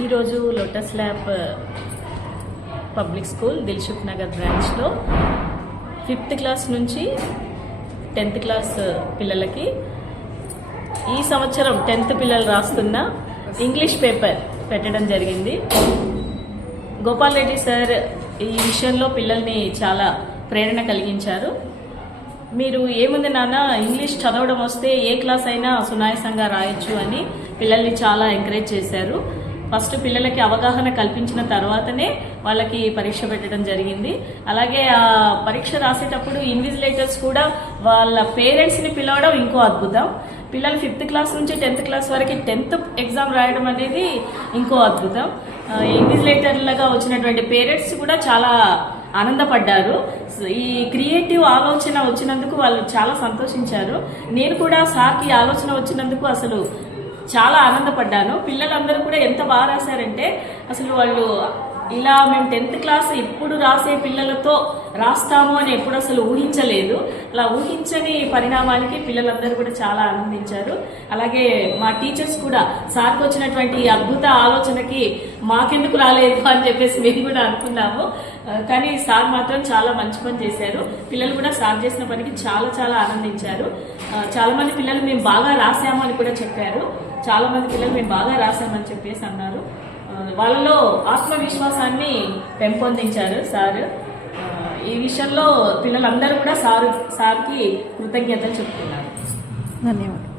ఈరోజు lotus lab public school Dilsukh Nagar బ్రాంచ్లో 5th class నుంచి 10th క్లాస్ పిల్లలకి ఈ సంవత్సరం 10th పిల్లలు రాస్తున్న ఇంగ్లీష్ పేపర్ పెట్టడం జరిగింది. గోపాల్ రెడ్డి సార్ ఈ విషయంలో పిల్లల్ని చాలా ప్రేరణ కలిగించారు. మీరు ఏముంది నాన్న, ఇంగ్లీష్ చదవడం వస్తే ఏ క్లాస్ అయినా సునాయాసంగా రాయొచ్చు అని పిల్లల్ని చాలా ఎంకరేజ్ చేశారు. ఫస్ట్ పిల్లలకి అవగాహన కల్పించిన తర్వాతనే వాళ్ళకి పరీక్ష పెట్టడం జరిగింది. అలాగే ఆ పరీక్ష రాసేటప్పుడు ఇన్విజిలేటర్స్ కూడా వాళ్ళ పేరెంట్స్ని పిలవడం ఇంకో అద్భుతం. పిల్లలు 5th క్లాస్ నుంచి 10th క్లాస్ వరకు 10th ఎగ్జామ్ రాయడం అనేది ఇంకో అద్భుతం. ఇన్విజిలేటర్లుగా వచ్చినటువంటి పేరెంట్స్ కూడా చాలా ఆనందపడ్డారు. ఈ క్రియేటివ్ ఆలోచన వచ్చినందుకు వాళ్ళు చాలా సంతోషించారు. నేను కూడా సార్కి ఆలోచన వచ్చినందుకు అసలు చాలా ఆనందపడ్డాను. పిల్లలందరూ కూడా ఎంత బాగా రాశారంటే అసలు వాళ్ళు ఇలా మేము 10th క్లాస్ ఇప్పుడు రాసే పిల్లలతో రాస్తాము అని ఎప్పుడు అసలు ఊహించలేదు. అలా ఊహించని పరిణామానికి పిల్లలందరూ కూడా చాలా ఆనందించారు. అలాగే మా టీచర్స్ కూడా సార్కి వచ్చినటువంటి అద్భుత ఆలోచనకి మాకెందుకు రాలేదు అని చెప్పేసి మేము కూడా అనుకున్నాము. కానీ సార్ మాత్రం చాలా మంచి పని చేశారు. పిల్లలు కూడా సార్ చేసిన పనికి చాలా చాలా ఆనందించారు. చాలా మంది పిల్లలు మేము బాగా రాసాము అని కూడా చెప్పారు. చాలా మంది పిల్లలు మేము బాగా రాసామని చెప్పేసి అన్నారు. వాళ్ళలో ఆత్మవిశ్వాసాన్ని పెంపొందించారు సార్. ఈ విషయంలో పిల్లలందరూ కూడా సార్కి కృతజ్ఞతలు చెప్తున్నారు. ధన్యవాదాలు.